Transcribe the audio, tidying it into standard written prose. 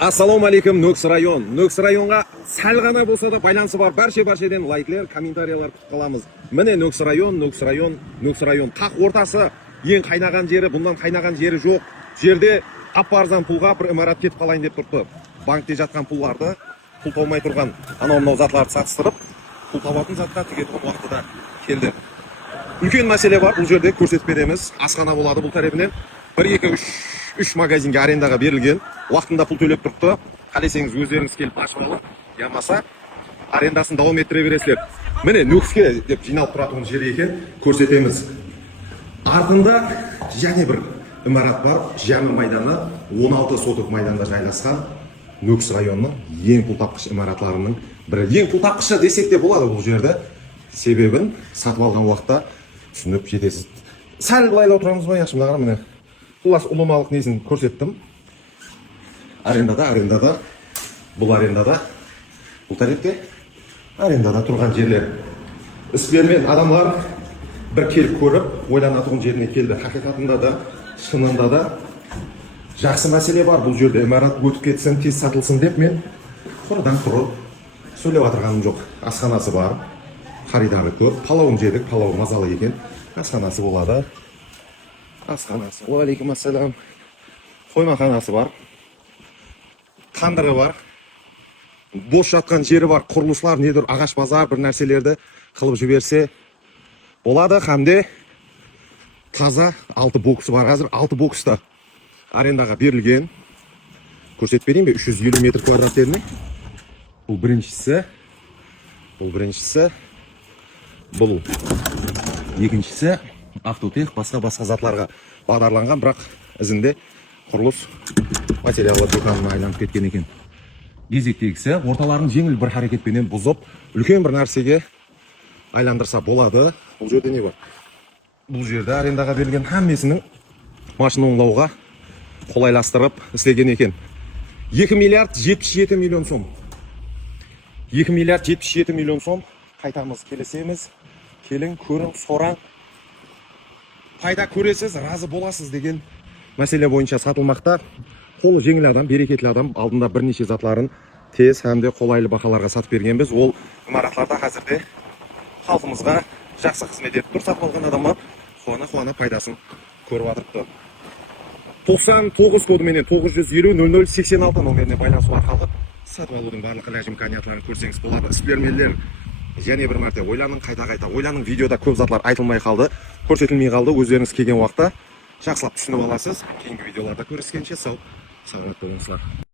Assalomu alaykum Nukus rayon. Nukus rayonga sal g'ana bo'lsa da байланысы бар barcha-barchadan lайклер, kommentariyalar kutib qolamiz. Mana Nukus rayon qaq o'rtasi, eng qaynagan jeri, bundan qaynagan jeri yo'q. Жерде апарзан pulga bir imorat ketib qolayin deb turibdi. Bankda жатқан pullarni pul topmay turgan anov zatlарды satыстырып, pul topатын zatlar tugatgan vaqtida keldi. Үлкен мәселе бар, бұл жерде көрсетіп береміз. Асхана болады бұл тарапынан. 1 2 3 magazinga arendaga berilgan. Vaqtында pul төлеп turibdi. Қаласаңыз өздеріңіз келіп ашып алып, ямаса арендасын davom ettire бересіздер. Міне Nukusке деп жиналып тұратын жер екен, көрсетеміз. Артында және бір имарат бар, жаңа майданы 16 соток майданда жайласқан Nukus районының ең пул тапқыш имаратларының бірі. Ең пул тапқышы десек те болады бұл жерде. Себебін сатып алған уақытта түсініп жетесіз. Сәл былайлау тұрамыз ба, яқшы мынаған міне. Құлас ұлымалық несін көрсеттім. Арендада, бұл тарепте арендада тұрған жерлер. Іспермен адамлар бір келіп көріп, ойланатын жеріне келді. Хақиқатында да, шынында да жақсы мәселе бар бұл жерде. Имарат өтіп кетсін, тез сатылсын деп мен құрыдан тұрып сөйлеп отырғаным жоқ. Асханасы бар, қаридары көп, палауын жедік, палау мазалы екен. Асханасы болады. Асханасы. Уалейкум ассалам. Қоймақанасы бар. Тандыры бар. Бос жатқан жері бар. Құрылысылар недір ағаш базар бір нәрселерді қылып жіберсе болады. Хамде таза 6 боксы бар. Қазір 6 бокста арендаға берілген. Көрсетіп берейін бе? 350 метр квадраттеріне. Бұл біріншісі. Бұл екіншісі. Автотех басқа затларға бағдарланған, бірақ ізінде құрылыс материалы дүканына айланып кеткен екен. Кезектегісі орталарын жеңіл бір харекетпенен бұзып, үлкен бір нәрсеге айландырса болады. Бұл жерде не бар? Бұл жерде арендаға берілген хаммесінің машина оңлауға қолайластырып істеген екен. 2 миллиард 77 миллион сом. 2 миллиард 77 миллион сом. Қайтамыз, келесеміз. Келін, көрің, сораң. Пайда көресіз, разы боласыз деген мәселе бойынша сатылмақта. Қолы жеңіл адам, берекетлі адам алдында бірнеше затларын тез һәм де қолайлы бақаларға сатып бергенбіз. Ол имаратларда қазірде халқымызға жақсы қызмет етіп тұр. Сатып алған адамдар қуана пайдасын көріп отырыпты. 99 кодыменен 950-00-86 номеріне байланысу арқылы сатып алудың барлық ләжім-имканиятларын көрсеңіз болады. Ісперлерлер және бір мәрте ойланың, қайта ойланың. Видеода көп затлар айтылмай қалды, көрсетілмей қалды. Өздеріңіз келген уақытта жақсылап түсініп аласыз. Кейінгі видеоларда көріскенше сау, саламат болыңыздар.